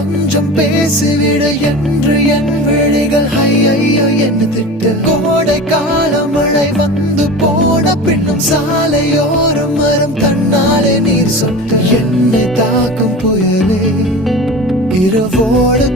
கொஞ்சம் பேசிவிட என்று என் விழிகள் ஐயோ என்ன திட்ட. கோடை கால மழை வந்து போன பின்னும் சாலையோரம் மரம் தன்னாலே நீர் சொட்ட. என்னை தாக்கும் புயலே இரவோடு